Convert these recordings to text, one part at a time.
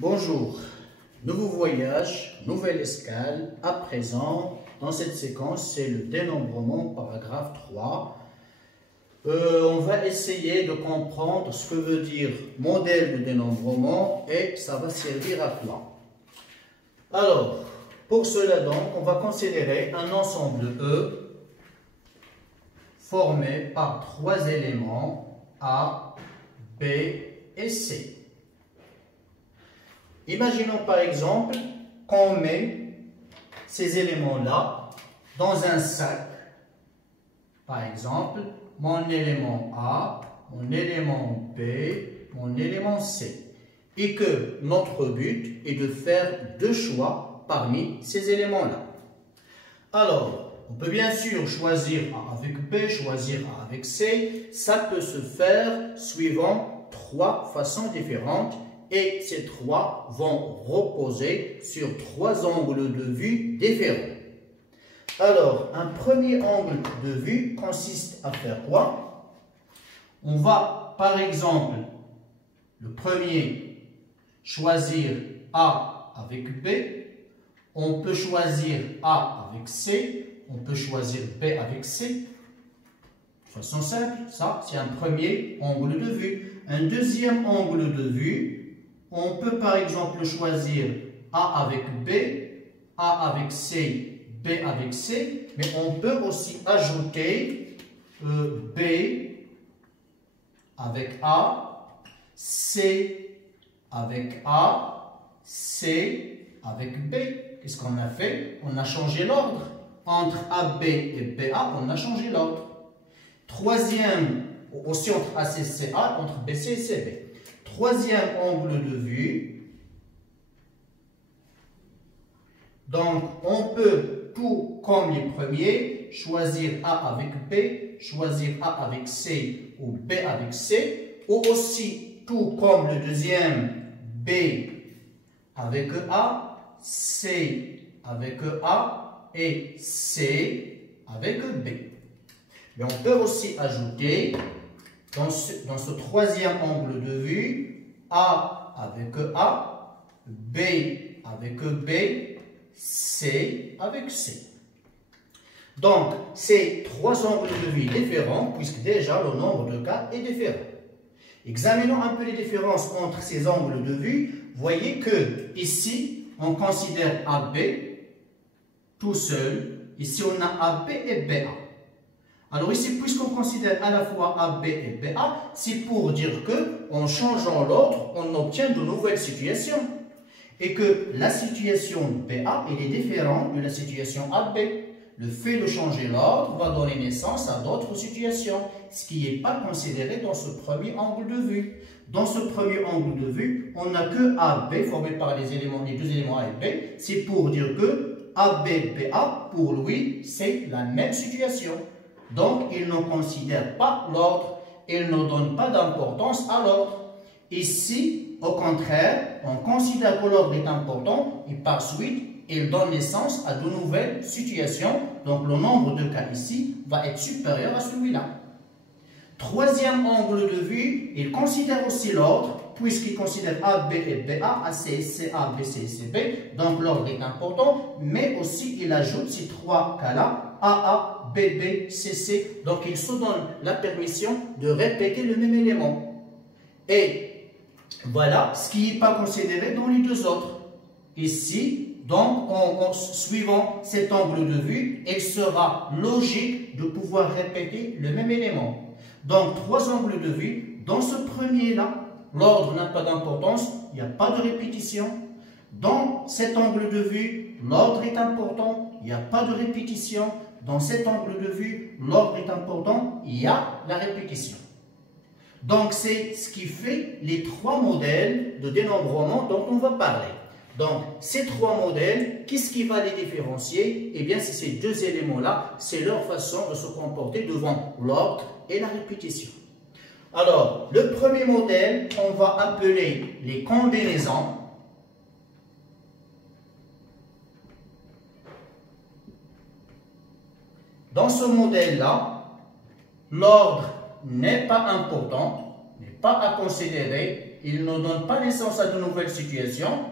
Bonjour, nouveau voyage, nouvelle escale. À présent, dans cette séquence, c'est le dénombrement, paragraphe 3. On va essayer de comprendre ce que veut dire modèle de dénombrement et ça va servir à quoi. Alors, pour cela donc, on va considérer un ensemble E formé par trois éléments A, B et C. Imaginons par exemple qu'on met ces éléments-là dans un sac. Par exemple, mon élément A, mon élément B, mon élément C. Et que notre but est de faire deux choix parmi ces éléments-là. Alors, on peut bien sûr choisir A avec B, choisir A avec C. Ça peut se faire suivant trois façons différentes. Et ces trois vont reposer sur trois angles de vue différents. Alors, un premier angle de vue consiste à faire quoi? On va, par exemple, le premier, choisir A avec B. On peut choisir A avec C. On peut choisir B avec C. De façon simple, ça, c'est un premier angle de vue. Un deuxième angle de vue, on peut par exemple choisir A avec B, A avec C, B avec C, mais on peut aussi ajouter B avec A, C avec A, C avec B. Qu'est-ce qu'on a fait? On a changé l'ordre. Entre AB et BA, on a changé l'ordre. Troisième, aussi entre AC et CA, entre BC et CB. Troisième angle de vue, donc on peut, tout comme les premiers, choisir A avec B, choisir A avec C ou B avec C, ou aussi, tout comme le deuxième, B avec A, C avec A et C avec B. Mais on peut aussi ajouter dans ce troisième angle de vue, A avec A, B avec B, C avec C. Donc, ces trois angles de vue différents, puisque déjà le nombre de cas est différent. Examinons un peu les différences entre ces angles de vue. Voyez que ici, on considère AB tout seul. Ici, on a AB et BA. Alors ici, puisqu'on considère à la fois AB et BA, c'est pour dire que, en changeant l'ordre, on obtient de nouvelles situations. Et que la situation BA, elle est différente de la situation AB. Le fait de changer l'ordre va donner naissance à d'autres situations, ce qui n'est pas considéré dans ce premier angle de vue. Dans ce premier angle de vue, on n'a que AB formé par les deux éléments A et B. C'est pour dire que AB, BA, pour lui, c'est la même situation. Donc, il ne considère pas l'ordre, il ne donne pas d'importance à l'ordre. Ici, au contraire, on considère que l'ordre est important et par suite, il donne naissance à de nouvelles situations. Donc, le nombre de cas ici va être supérieur à celui-là. Troisième angle de vue, il considère aussi l'ordre, puisqu'il considère A, B et BA, AC, CA, BC et CB. Donc, l'ordre est important, mais aussi il ajoute ces trois cas-là, AA, BB, CC. Donc, il se donne la permission de répéter le même élément. Et voilà ce qui n'est pas considéré dans les deux autres. Ici, donc, en suivant cet angle de vue, il sera logique de pouvoir répéter le même élément. Donc, trois angles de vue. Dans ce premier-là, l'ordre n'a pas d'importance, il n'y a pas de répétition. Dans cet angle de vue, l'ordre est important, il n'y a pas de répétition. Dans cet angle de vue, l'ordre est important, il y a la répétition. Donc, c'est ce qui fait les trois modèles de dénombrement dont on va parler. Donc, ces trois modèles, qu'est-ce qui va les différencier? Eh bien, c'est ces deux éléments-là, c'est leur façon de se comporter devant l'ordre et la répétition. Alors, le premier modèle, on va appeler les combinaisons. Dans ce modèle-là, l'ordre n'est pas important, pas à considérer, il ne donne pas naissance à de nouvelles situations.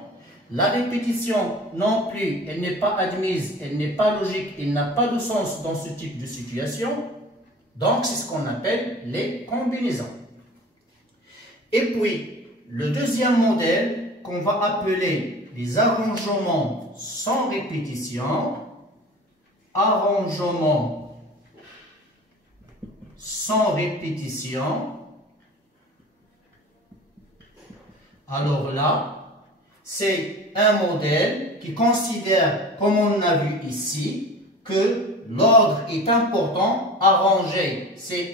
La répétition non plus, elle n'est pas admise, elle n'est pas logique, elle n'a pas de sens dans ce type de situation. Donc, c'est ce qu'on appelle les combinaisons. Et puis, le deuxième modèle qu'on va appeler les arrangements sans répétition, arrangements sans répétition. Alors là, c'est un modèle qui considère, comme on a vu ici, que l'ordre est important, arrangé, c'est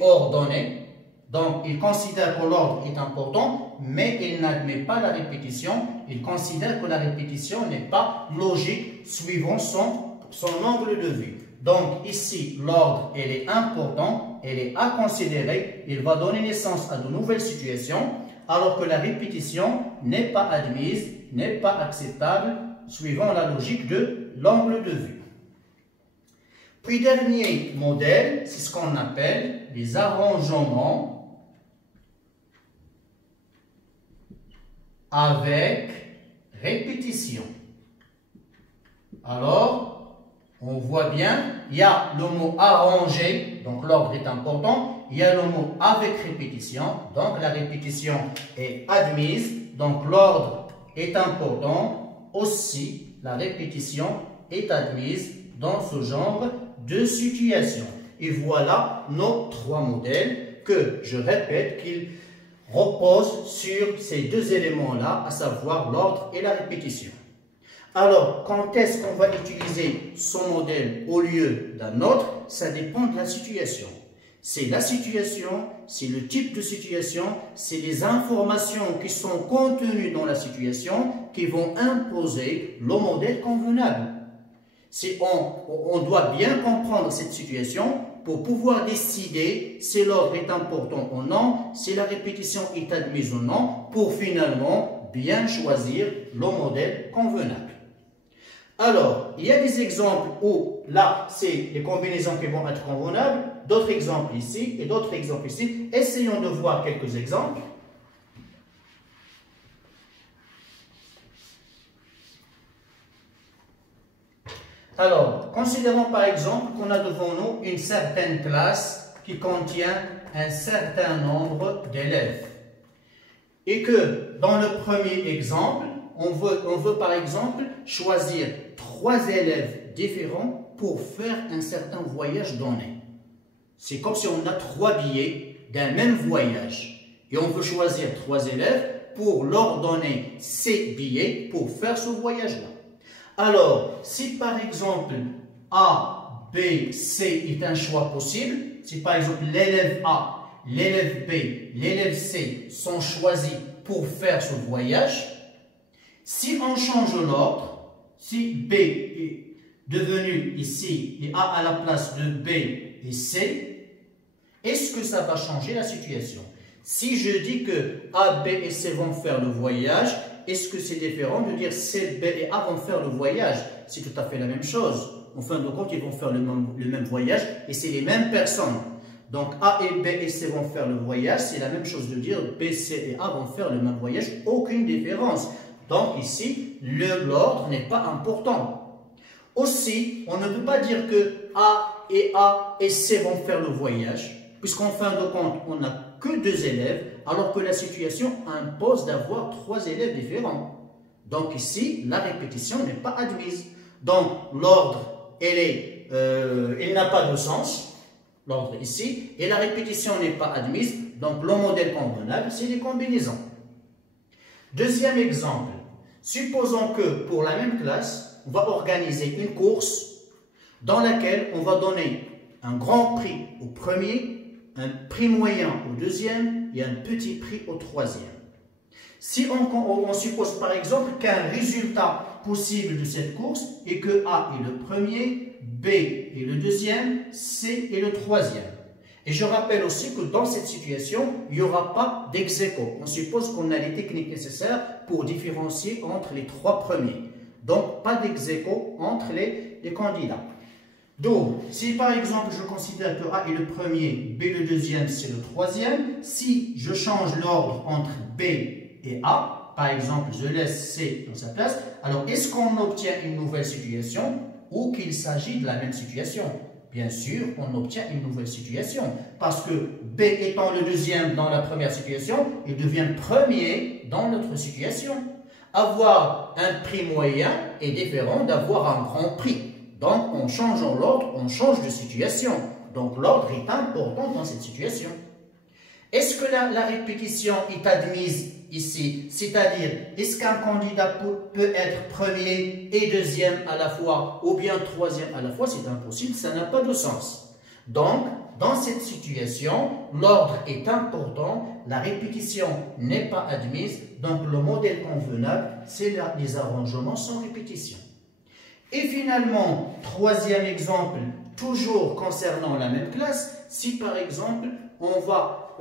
ordonné. Donc, il considère que l'ordre est important, mais il n'admet pas la répétition. Il considère que la répétition n'est pas logique suivant son angle de vue. Donc, ici, l'ordre, elle est important, elle est à considérer. Il va donner naissance à de nouvelles situations, alors que la répétition n'est pas admise, n'est pas acceptable, suivant la logique de l'angle de vue. Puis, dernier modèle, c'est ce qu'on appelle les arrangements avec répétition. Alors, on voit bien, il y a le mot arranger, donc l'ordre est important. Il y a le mot avec répétition, donc la répétition est admise, donc l'ordre est important. Aussi, la répétition est admise dans ce genre de situation. Et voilà nos trois modèles que je répète qu'ils reposent sur ces deux éléments-là, à savoir l'ordre et la répétition. Alors, quand est-ce qu'on va utiliser son modèle au lieu d'un autre? Ça dépend de la situation. C'est la situation, c'est le type de situation, c'est les informations qui sont contenues dans la situation qui vont imposer le modèle convenable. On doit bien comprendre cette situation pour pouvoir décider si l'ordre est important ou non, si la répétition est admise ou non, pour finalement bien choisir le modèle convenable. Alors, il y a des exemples où, là, c'est les combinaisons qui vont être convenables, d'autres exemples ici et d'autres exemples ici. Essayons de voir quelques exemples. Alors, considérons par exemple qu'on a devant nous une certaine classe qui contient un certain nombre d'élèves. Et que, dans le premier exemple, on veut par exemple choisir 3 élèves différents pour faire un certain voyage donné. C'est comme si on a 3 billets d'un même voyage. Et on veut choisir 3 élèves pour leur donner ces billets pour faire ce voyage-là. Alors, si par exemple A, B, C est un choix possible, si par exemple l'élève A, l'élève B, l'élève C sont choisis pour faire ce voyage, si on change l'ordre, si B est devenu ici et A à la place de B et C, est-ce que ça va changer la situation? Si je dis que A, B et C vont faire le voyage, est-ce que c'est différent de dire C, B et A vont faire le voyage? C'est tout à fait la même chose. En fin de compte, ils vont faire le même voyage et c'est les mêmes personnes. Donc A et B et C vont faire le voyage, c'est la même chose de dire B, C et A vont faire le même voyage, aucune différence. Donc ici, l'ordre n'est pas important. Aussi, on ne peut pas dire que A et C vont faire le voyage, puisqu'en fin de compte, on n'a que 2 élèves, alors que la situation impose d'avoir 3 élèves différents. Donc ici, la répétition n'est pas admise. Donc l'ordre, il n'a pas de sens, l'ordre ici, et la répétition n'est pas admise. Donc le modèle convenable, c'est les combinaisons. Deuxième exemple, supposons que pour la même classe, on va organiser une course dans laquelle on va donner un grand prix au premier, un prix moyen au deuxième et un petit prix au troisième. Si on suppose par exemple qu'un résultat possible de cette course est que A est le premier, B est le deuxième, C est le troisième. Et je rappelle aussi que dans cette situation, il n'y aura pas d'ex-aequo. On suppose qu'on a les techniques nécessaires pour différencier entre les 3 premiers. Donc, pas d'ex-aequo entre les candidats. Donc, si par exemple je considère que A est le premier, B le deuxième, C le troisième, si je change l'ordre entre B et A, par exemple je laisse C dans sa place, alors est-ce qu'on obtient une nouvelle situation ou qu'il s'agit de la même situation? Bien sûr, on obtient une nouvelle situation parce que B étant le deuxième dans la première situation, il devient premier dans notre situation. Avoir un prix moyen est différent d'avoir un grand prix. Donc, en changeant l'ordre, on change de situation. Donc, l'ordre est important dans cette situation. Est-ce que la répétition est admise ici? C'est-à-dire, est-ce qu'un candidat peut être premier et deuxième à la fois, ou bien troisième à la fois? C'est impossible, ça n'a pas de sens. Donc, dans cette situation, l'ordre est important, la répétition n'est pas admise, donc le modèle convenable, c'est les arrangements sans répétition. Et finalement, troisième exemple, toujours concernant la même classe, si par exemple, on va,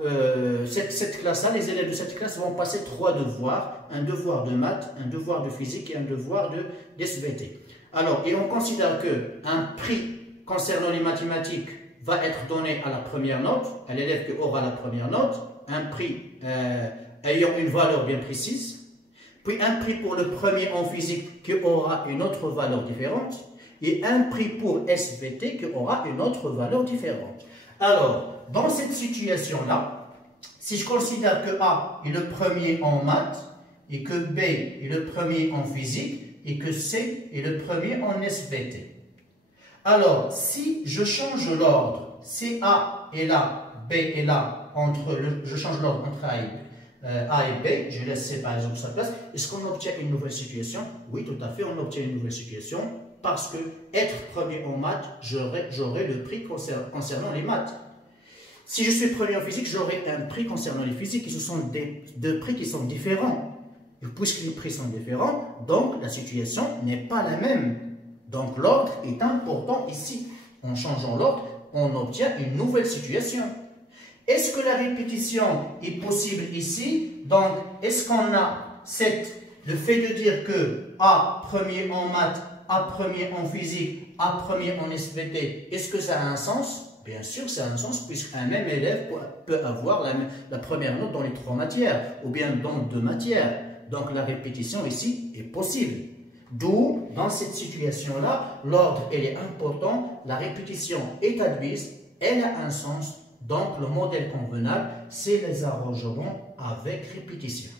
cette classe-là, les élèves de cette classe vont passer 3 devoirs, un devoir de maths, un devoir de physique et un devoir de SVT. Alors, et on considère qu'un prix concernant les mathématiques va être donné à la première note, à l'élève qui aura la première note, un prix ayant une valeur bien précise, puis un prix pour le premier en physique qui aura une autre valeur différente, et un prix pour SVT qui aura une autre valeur différente. Alors, dans cette situation-là, si je considère que A est le premier en maths, et que B est le premier en physique, et que C est le premier en SVT. Alors, si je change l'ordre, si A est là, B est là, je change l'ordre entre A et B, je laisse C par exemple sa place, est-ce qu'on obtient une nouvelle situation? Oui, tout à fait, on obtient une nouvelle situation parce que être premier en maths, j'aurai le prix concernant les maths. Si je suis premier en physique, j'aurai un prix concernant les physiques, et ce sont deux prix qui sont différents. Et puisque les prix sont différents, donc la situation n'est pas la même. Donc l'ordre est important ici. En changeant l'ordre, on obtient une nouvelle situation. Est-ce que la répétition est possible ici? Donc, est-ce qu'on a le fait de dire que A premier en maths, A premier en physique, A premier en SVT, est-ce que ça a un sens? Bien sûr, ça a un sens puisqu'un même élève peut avoir la première note dans les 3 matières ou bien dans 2 matières. Donc, la répétition ici est possible. D'où, dans cette situation-là, l'ordre est important, la répétition est admise, elle a un sens. Donc, le modèle convenable, c'est les arrangements avec répétition.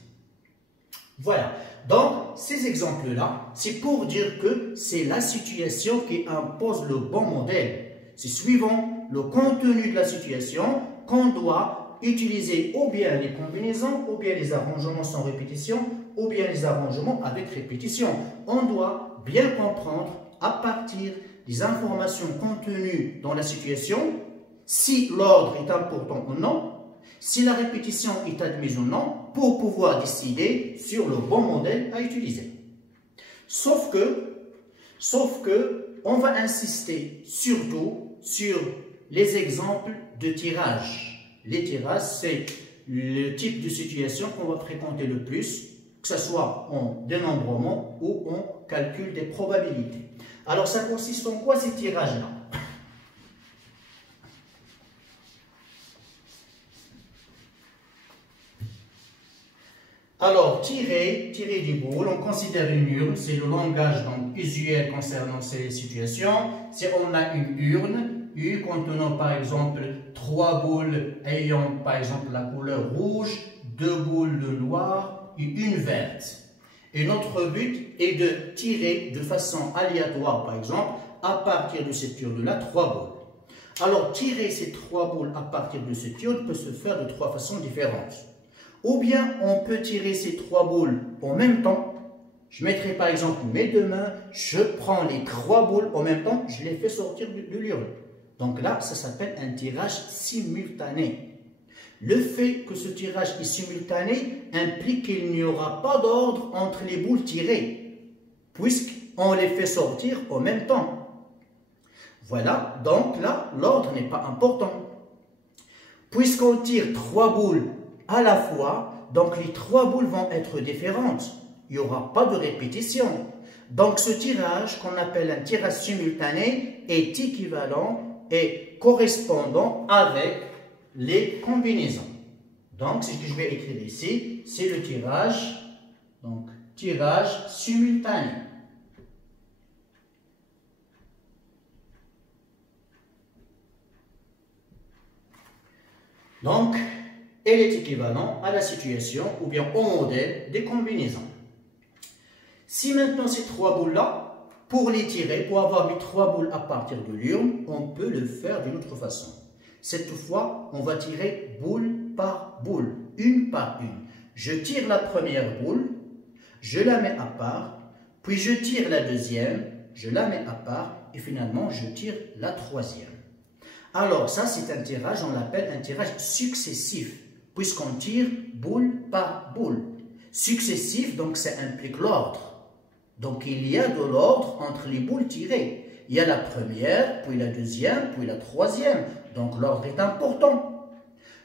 Voilà. Donc, ces exemples-là, c'est pour dire que c'est la situation qui impose le bon modèle. C'est suivant le contenu de la situation qu'on doit utiliser ou bien les combinaisons, ou bien les arrangements sans répétition, ou bien les arrangements avec répétition. On doit bien comprendre à partir des informations contenues dans la situation si l'ordre est important ou non, si la répétition est admise ou non, pour pouvoir décider sur le bon modèle à utiliser. Sauf que on va insister surtout sur les exemples de tirage. Les tirages, c'est le type de situation qu'on va fréquenter le plus, que ce soit en dénombrement ou en calcul des probabilités. Alors, ça consiste en quoi ces tirages-là? Alors, tirer du boule, on considère une urne, c'est le langage donc, usuel concernant ces situations. Si on a une urne, contenant par exemple 3 boules ayant par exemple la couleur rouge, 2 boules de noir et une verte. Et notre but est de tirer de façon aléatoire par exemple, à partir de cette urne-là, 3 boules. Alors, tirer ces 3 boules à partir de cette urne peut se faire de 3 façons différentes. Ou bien on peut tirer ces 3 boules en même temps. Je mettrai par exemple mes 2 mains, je prends les 3 boules en même temps, je les fais sortir de l'urne. Donc là, ça s'appelle un tirage simultané. Le fait que ce tirage est simultané implique qu'il n'y aura pas d'ordre entre les boules tirées, puisqu'on les fait sortir en même temps. Voilà, donc là, l'ordre n'est pas important. Puisqu'on tire 3 boules à la fois, donc les 3 boules vont être différentes. il n'y aura pas de répétition. Donc ce tirage, qu'on appelle un tirage simultané, est équivalent et correspondant avec les combinaisons. Donc, ce que je vais écrire ici, c'est le tirage, donc tirage simultané. Donc, elle est équivalente à la situation ou bien au modèle des combinaisons. Si maintenant ces trois boules-là, pour les tirer, pour avoir mis trois boules à partir de l'urne, on peut le faire d'une autre façon. Cette fois, on va tirer boule par boule, une par une. Je tire la première boule, je la mets à part, puis je tire la deuxième, je la mets à part, et finalement, je tire la troisième. Alors, ça, c'est un tirage, on l'appelle un tirage successif, puisqu'on tire boule par boule. Successif, donc, ça implique l'ordre. Donc, il y a de l'ordre entre les boules tirées. Il y a la première, puis la deuxième, puis la troisième. Donc, l'ordre est important.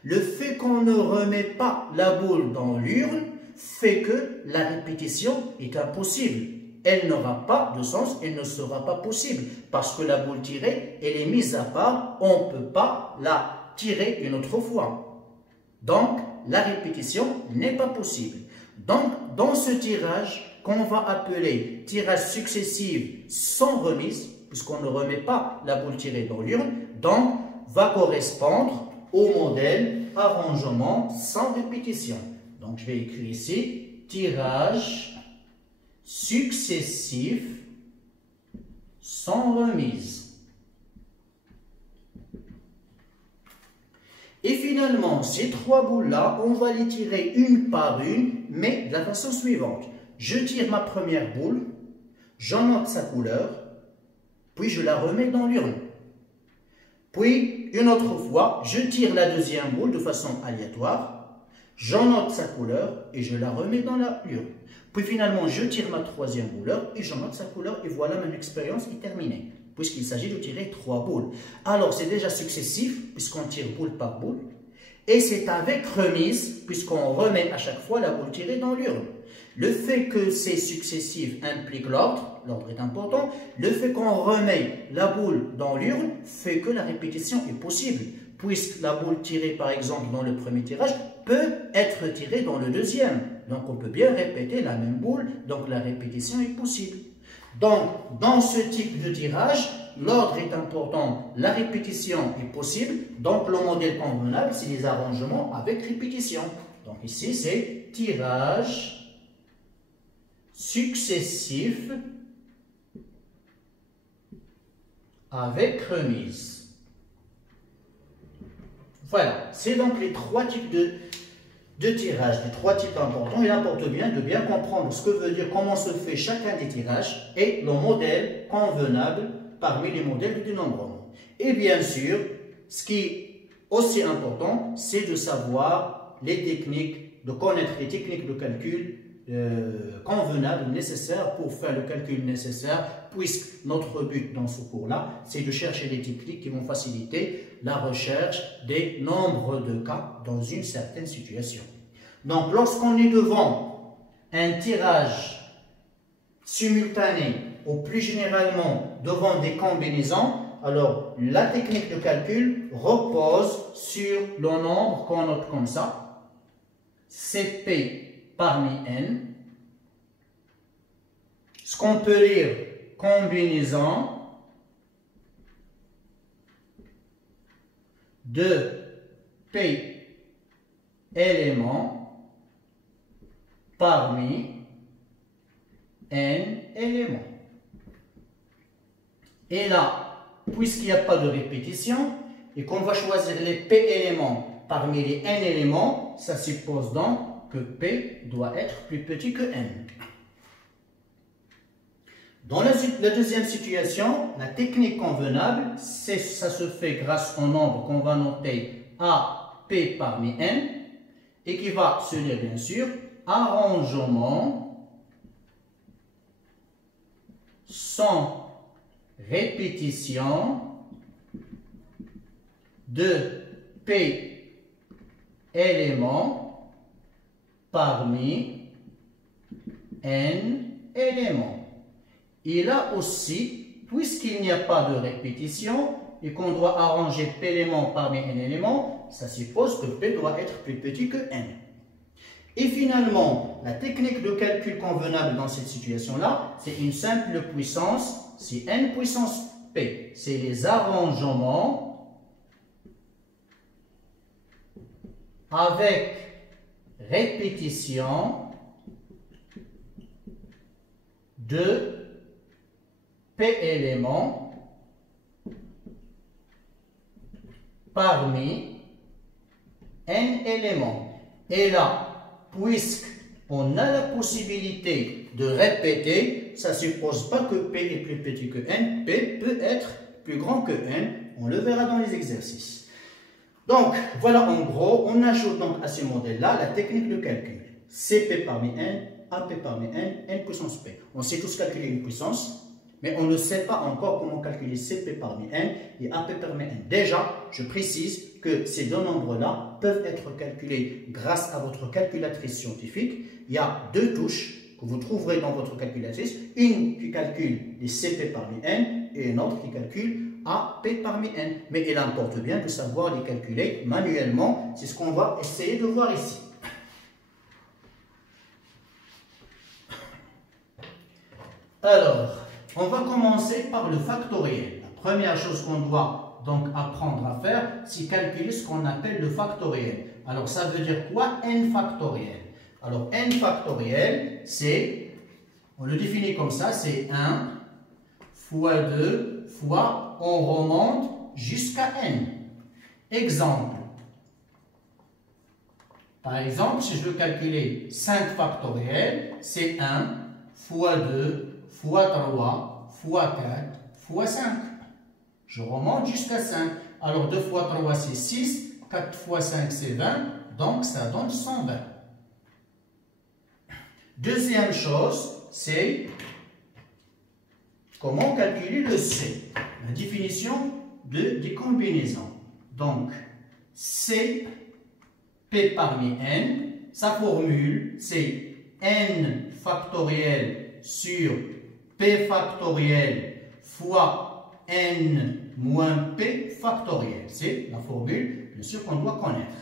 Le fait qu'on ne remet pas la boule dans l'urne fait que la répétition est impossible. Elle n'aura pas de sens, elle ne sera pas possible. Parce que la boule tirée, elle est mise à part, on ne peut pas la tirer une autre fois. Donc, la répétition n'est pas possible. Donc, dans ce tirage, qu'on va appeler tirage successif sans remise, puisqu'on ne remet pas la boule tirée dans l'urne, donc va correspondre au modèle arrangement sans répétition. Donc, je vais écrire ici tirage successif sans remise. Et finalement, ces trois boules-là, on va les tirer une par une, mais de la façon suivante. Je tire ma première boule, j'en note sa couleur, puis je la remets dans l'urne. Puis, une autre fois, je tire la deuxième boule de façon aléatoire, j'en note sa couleur et je la remets dans l'urne. Puis finalement, je tire ma troisième boule et j'en note sa couleur et voilà, mon expérience est terminée, puisqu'il s'agit de tirer trois boules. Alors, c'est déjà successif, puisqu'on tire boule par boule, et c'est avec remise, puisqu'on remet à chaque fois la boule tirée dans l'urne. Le fait que c'est successif implique l'ordre, l'ordre est important. Le fait qu'on remet la boule dans l'urne fait que la répétition est possible, puisque la boule tirée par exemple dans le premier tirage peut être tirée dans le deuxième. Donc on peut bien répéter la même boule, donc la répétition est possible. Donc dans ce type de tirage, l'ordre est important, la répétition est possible, donc le modèle convenable c'est les arrangements avec répétition. Donc ici c'est tirage successif avec remise. Voilà, c'est donc les trois types de tirage, les trois types importants. Il importe bien de bien comprendre ce que veut dire, comment se fait chacun des tirages et le modèle convenable parmi les modèles de dénombrement. Et bien sûr, ce qui est aussi important, c'est de savoir les techniques, de connaître les techniques de calcul convenables, nécessaires pour faire le calcul nécessaire, puisque notre but dans ce cours-là, c'est de chercher des techniques qui vont faciliter la recherche des nombres de cas dans une certaine situation. Donc, lorsqu'on est devant un tirage simultané, ou plus généralement devant des combinaisons, alors la technique de calcul repose sur le nombre qu'on note comme ça, Cp parmi n, ce qu'on peut lire combinaison de P éléments parmi n éléments. Et là, puisqu'il n'y a pas de répétition et qu'on va choisir les P éléments parmi les n éléments, ça suppose donc que P doit être plus petit que n. Dans la deuxième situation, la technique convenable, ça se fait grâce au nombre qu'on va noter A, P parmi n, et qui va se lire bien sûr arrangement sans répétition de P éléments parmi n éléments. Et là aussi, puisqu'il n'y a pas de répétition et qu'on doit arranger P éléments parmi n éléments, ça suppose que P doit être plus petit que n. Et finalement, la technique de calcul convenable dans cette situation-là, c'est une simple puissance, c'est n puissance P. C'est les arrangements avec répétition de P éléments parmi n éléments. Et là, puisqu'on a la possibilité de répéter, ça ne suppose pas que P est plus petit que n. P peut être plus grand que n. On le verra dans les exercices. Donc, voilà en gros, on ajoute donc à ce modèle-là la technique de calcul. CP parmi n, AP parmi n, n puissance P. On sait tous calculer une puissance, mais on ne sait pas encore comment calculer CP parmi n et AP parmi n. Déjà, je précise que ces deux nombres-là peuvent être calculés grâce à votre calculatrice scientifique. Il y a deux touches que vous trouverez dans votre calculatrice, une qui calcule les CP parmi n et une autre qui calcule AP parmi n. Mais il importe bien de savoir les calculer manuellement. C'est ce qu'on va essayer de voir ici. Alors, on va commencer par le factoriel. La première chose qu'on doit donc apprendre à faire, c'est calculer ce qu'on appelle le factoriel. Alors, ça veut dire quoi n factoriel? Alors, n factoriel, c'est, on le définit comme ça, c'est 1 fois 2 fois, on remonte jusqu'à n. Exemple. Par exemple, si je veux calculer 5 factoriel, c'est 1 fois 2 fois 3 fois 4 fois 5. Je remonte jusqu'à 5. Alors 2 fois 3 c'est 6, 4 fois 5 c'est 20, donc ça donne 120. Deuxième chose, c'est comment calculer le C. La définition des combinaisons. Donc, C, P parmi n, sa formule, c'est n factoriel sur P factoriel fois n moins P factoriel. C'est la formule, bien sûr, qu'on doit connaître.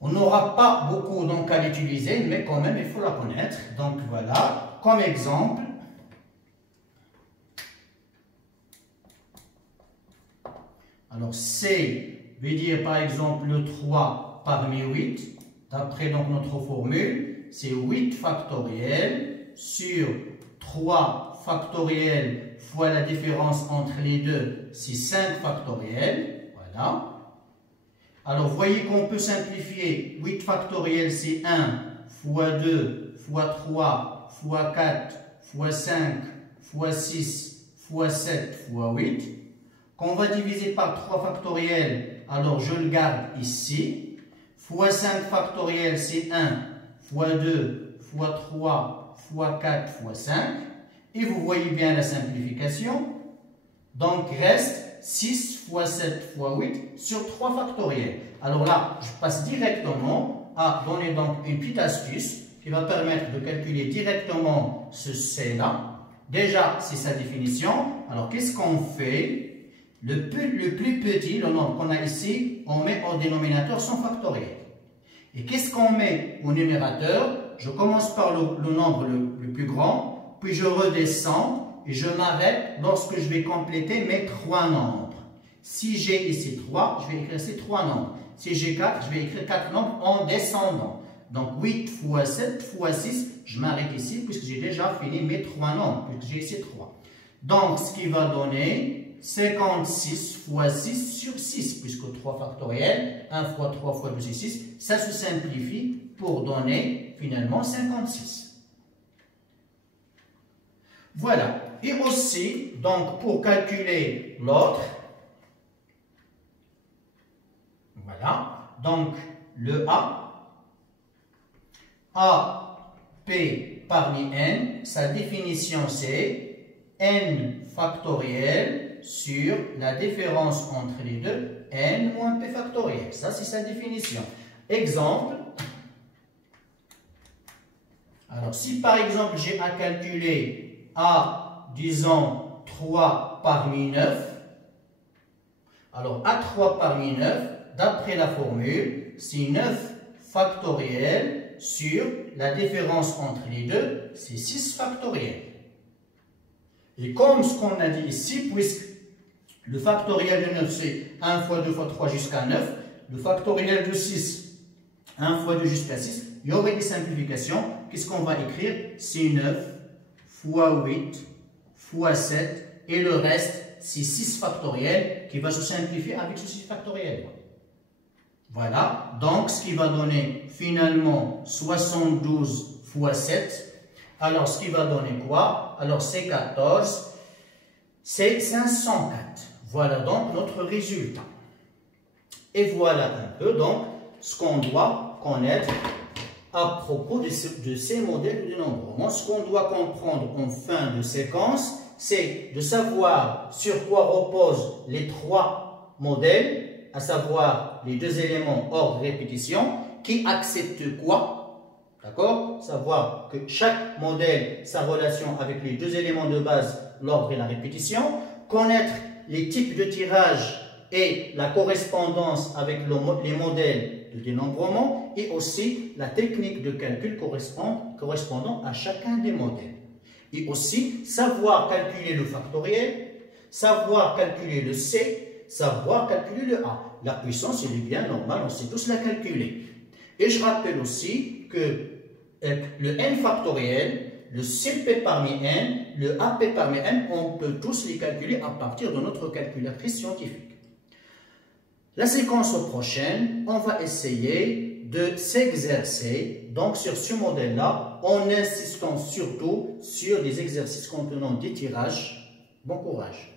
On n'aura pas beaucoup donc à l'utiliser, mais quand même, il faut la connaître. Donc voilà, comme exemple, alors C veut dire par exemple le 3 parmi 8. D'après donc notre formule, c'est 8 factoriel sur 3 factoriel fois la différence entre les deux, c'est 5 factoriel. Voilà. Alors, vous voyez qu'on peut simplifier. 8 factoriel, c'est 1 fois 2 fois 3 fois 4 fois 5 fois 6 fois 7 fois 8. Qu'on va diviser par 3 factoriel, alors je le garde ici. Fois 5 factoriel, c'est 1 fois 2 fois 3 fois 4 fois 5. Et vous voyez bien la simplification. Donc, reste 6 fois 7 fois 8 sur 3 factoriel. Alors là, je passe directement à donner donc une petite astuce qui va permettre de calculer directement ce C-là. Déjà, c'est sa définition. Alors, qu'est-ce qu'on fait? Le plus petit, le nombre qu'on a ici, on met au dénominateur son factoriel. Et qu'est-ce qu'on met au numérateur? Je commence par le nombre le plus grand, puis je redescends et je m'arrête lorsque je vais compléter mes 3 nombres. Si j'ai ici 3, je vais écrire ces 3 nombres. Si j'ai 4, je vais écrire 4 nombres en descendant. Donc 8 fois 7 fois 6, je m'arrête ici puisque j'ai déjà fini mes 3 nombres, puisque j'ai ici 3. Donc ce qui va donner 56 fois 6 sur 6, puisque 3 factoriel, 1 fois 3 fois 2 c'est 6, ça se simplifie pour donner finalement 56. Voilà. Et aussi, donc pour calculer l'autre, voilà, donc le A, P parmi n, sa définition c'est n factoriel sur la différence entre les deux, n moins P factoriel. Ça c'est sa définition. Exemple, Alors, si par exemple j'ai à calculer A, disons 3 parmi 9, alors A3 parmi 9, d'après la formule, c'est 9 factoriel sur la différence entre les deux, c'est 6 factoriel. Et comme ce qu'on a dit ici, puisque le factoriel de 9 c'est 1 fois 2 fois 3 jusqu'à 9, le factoriel de 6, 1 fois 2 jusqu'à 6, il y aurait des simplifications. Qu'est-ce qu'on va écrire? C'est 9 fois 8 fois 7 et le reste c'est 6 factoriel qui va se simplifier avec ce 6 factoriel. Voilà, donc ce qui va donner finalement 72 fois 7. Alors ce qui va donner quoi? Alors c'est 14, c'est 504. Voilà donc notre résultat. Et voilà un peu donc ce qu'on doit connaître à propos de ces modèles de dénombrement. Ce qu'on doit comprendre en fin de séquence, c'est de savoir sur quoi reposent les trois modèles, à savoir les deux éléments ordre répétition, qui acceptent quoi, d'accord? Savoir que chaque modèle, sa relation avec les deux éléments de base, l'ordre et la répétition, connaître les types de tirage et la correspondance avec les modèles de dénombrement et aussi la technique de calcul correspondant à chacun des modèles. Et aussi savoir calculer le factoriel, savoir calculer le C, savoir calculer le A. La puissance, il est bien normal, on sait tous la calculer. Et je rappelle aussi que le n factoriel, le CP parmi n, le AP parmi n, on peut tous les calculer à partir de notre calculatrice scientifique. La séquence prochaine, on va essayer de s'exercer donc sur ce modèle-là en insistant surtout sur des exercices contenant des tirages. Bon courage!